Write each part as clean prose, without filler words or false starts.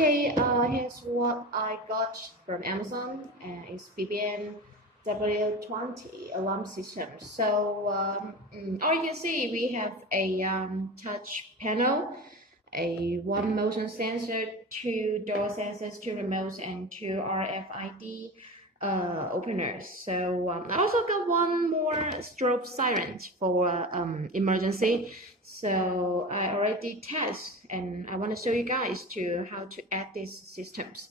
Okay, here's what I got from Amazon, and it's BIBENE W20 alarm system. So, or you can see we have a touch panel, a one motion sensor, two door sensors, two remotes, and two RFID openers. So I also got one more strobe siren for emergency. So I already test, and I want to show you guys to how to add these systems.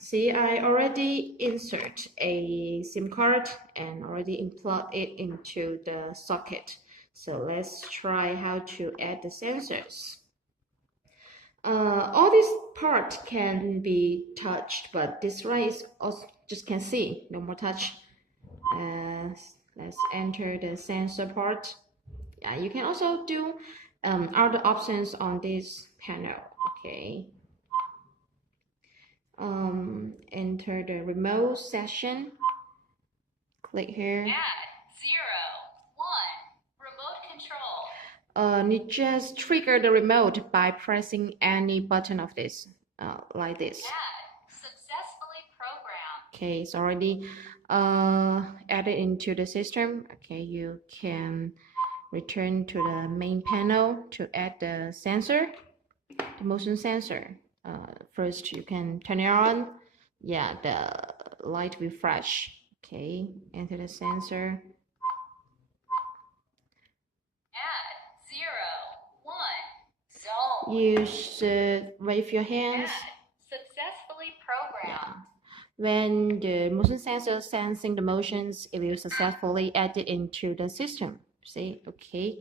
See, I already insert a SIM card and already plug it into the socket. So let's try how to add the sensors. All these parts can be touched, but this right is also just can see, no more touch. Let's enter the sensor part. Yeah, you can also do other options on this panel. Okay. Enter the remote section. Click here. Add 0, 1 remote control. You just trigger the remote by pressing any button of this, like this. Add successfully programmed. Okay, it's already added into the system. Okay, you can return to the main panel to add the sensor, the motion sensor. First, you can turn it on. Yeah, the light will flash. Okay, enter the sensor. Add 0, 1 zone. You should wave your hands. Add successfully programmed. When the motion sensor sensing the motions, it will successfully add it into the system. See, okay.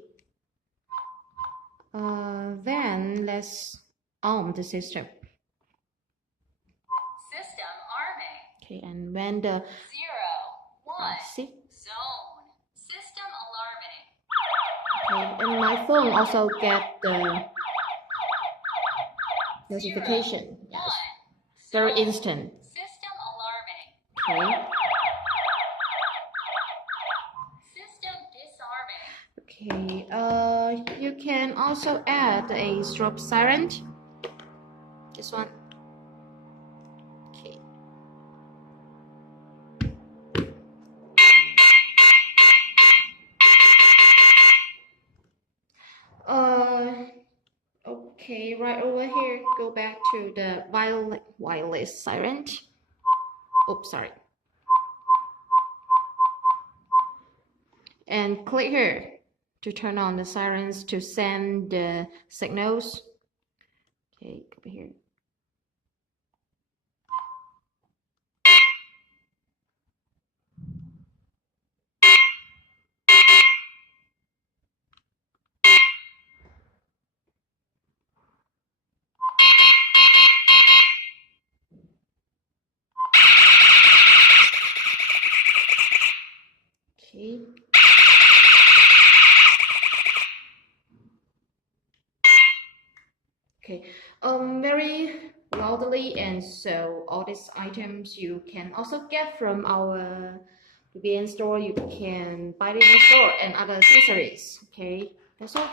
Then let's arm the system. System arming. Okay, and when the 0, 1 see. zone. System alarming. Okay, and my phone also get the notification. 0, Yes, 1 very zone. instant. System alarming. Okay. System disarming. Okay, you can also add a strobe siren. This one. Okay. Okay, right over here, go back to the wireless siren. Oops, sorry. And click here to turn on the sirens to send the signals. Okay, over here. Okay. Okay, very loudly, and so all these items you can also get from our BIBENE store. You can buy it in the store and other accessories. Okay, that's all.